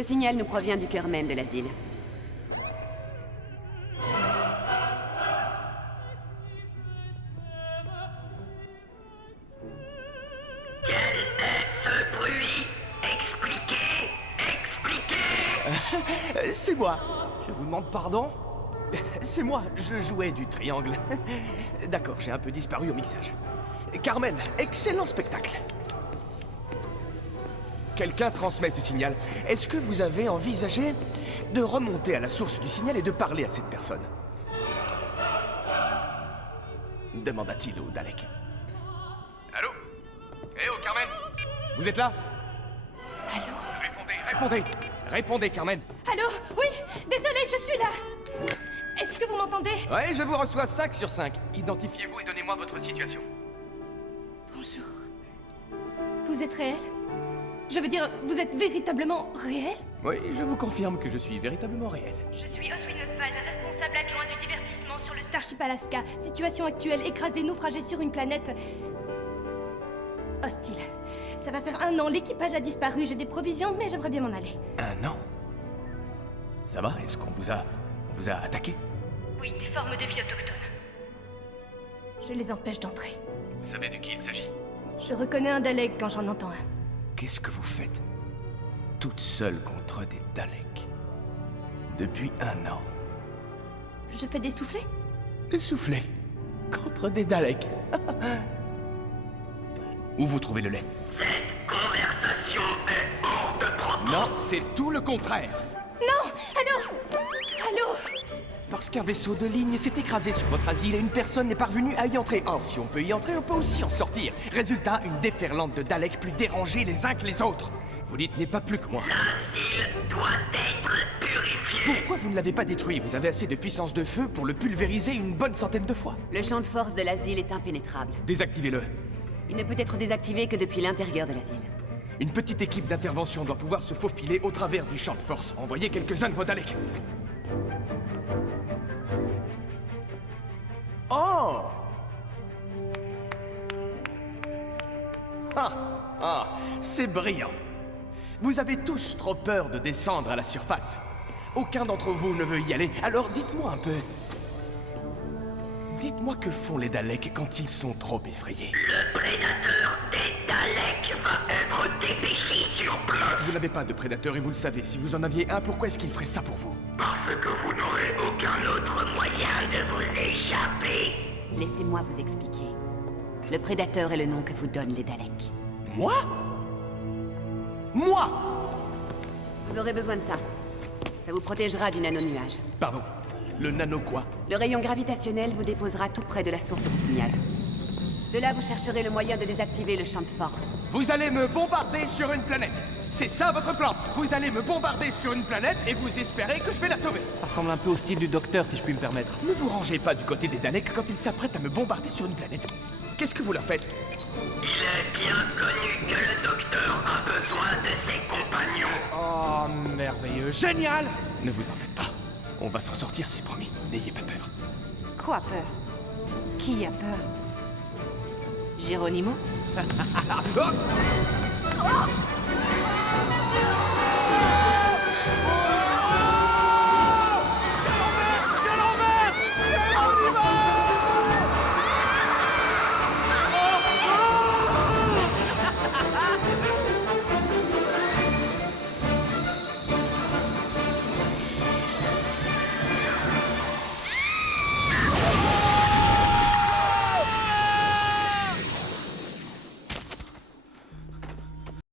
Ce signal nous provient du cœur même de l'asile. C'est moi. Je vous demande pardon? C'est moi, je jouais du triangle. D'accord, j'ai un peu disparu au mixage. Carmen, excellent spectacle. Quelqu'un transmet ce signal. Est-ce que vous avez envisagé de remonter à la source du signal et de parler à cette personne? Demanda-t-il au Dalek. Allô? Eh oh, Carmen? Vous êtes là? Allô? Répondez! Répondez, Carmen! Allô? Oui, désolé, je suis là. Est-ce que vous m'entendez? Ouais, je vous reçois 5 sur 5. Identifiez-vous et donnez-moi votre situation. Bonjour. Vous êtes réel? Je veux dire, vous êtes véritablement réel? Oui, je vous confirme que je suis véritablement réel. Je suis Oswin Oswald, responsable adjoint du divertissement sur le Starship Alaska. Situation actuelle, écrasé, naufragé sur une planète... hostile. Ça va faire 1 an, l'équipage a disparu, j'ai des provisions, mais j'aimerais bien m'en aller. 1 an? Ça va? Est-ce qu'on vous a... on vous a attaqué? Oui, des formes de vie autochtones. Je les empêche d'entrer. Vous savez de qui il s'agit? Je reconnais un Dalek quand j'en entends un. Qu'est-ce que vous faites? Toute seule contre des Daleks. Depuis 1 an. Je fais des soufflets? Soufflez. Contre des Daleks. Où vous trouvez le lait? Cette conversation est hors de propos. Non, c'est tout le contraire. Non! Allô? Allô? Parce qu'un vaisseau de ligne s'est écrasé sur votre asile et une personne n'est parvenue à y entrer. Or, si on peut y entrer, on peut aussi en sortir. Résultat, une déferlante de Daleks plus dérangés les uns que les autres. Vous n'y tenez pas plus que moi. L'asile doit être purifié. Pourquoi vous ne l'avez pas détruit? Vous avez assez de puissance de feu pour le pulvériser une bonne centaine de fois. Le champ de force de l'asile est impénétrable. Désactivez-le. Il ne peut être désactivé que depuis l'intérieur de l'asile. Une petite équipe d'intervention doit pouvoir se faufiler au travers du champ de force. Envoyez quelques-uns de vos Daleks. Oh! Ah, c'est brillant. Vous avez tous trop peur de descendre à la surface. Aucun d'entre vous ne veut y aller, alors dites-moi un peu. Dites-moi que font les Daleks quand ils sont trop effrayés. Le prédateur des Daleks va être dépêché sur place. Vous n'avez pas de prédateur et vous le savez. Si vous en aviez un, pourquoi est-ce qu'il ferait ça pour vous? Parce que vous n'aurez aucun autre moyen de vous échapper. Laissez-moi vous expliquer. Le prédateur est le nom que vous donnent les Daleks. Moi? Moi? Vous aurez besoin de ça. Ça vous protégera du nano-nuage. Pardon. Le nano quoi? Le rayon gravitationnel vous déposera tout près de la source du signal. De là, vous chercherez le moyen de désactiver le champ de force. Vous allez me bombarder sur une planète. C'est ça votre plan. Vous allez me bombarder sur une planète et vous espérez que je vais la sauver. Ça ressemble un peu au style du docteur, si je puis me permettre. Ne vous rangez pas du côté des Daleks quand ils s'apprêtent à me bombarder sur une planète. Qu'est-ce que vous leur faites? Il est bien connu que le docteur a besoin de ses compagnons. Oh, merveilleux, génial! Ne vous en faites pas. On va s'en sortir, c'est promis. N'ayez pas peur. Quoi peur? Qui a peur? Géronimo? Oh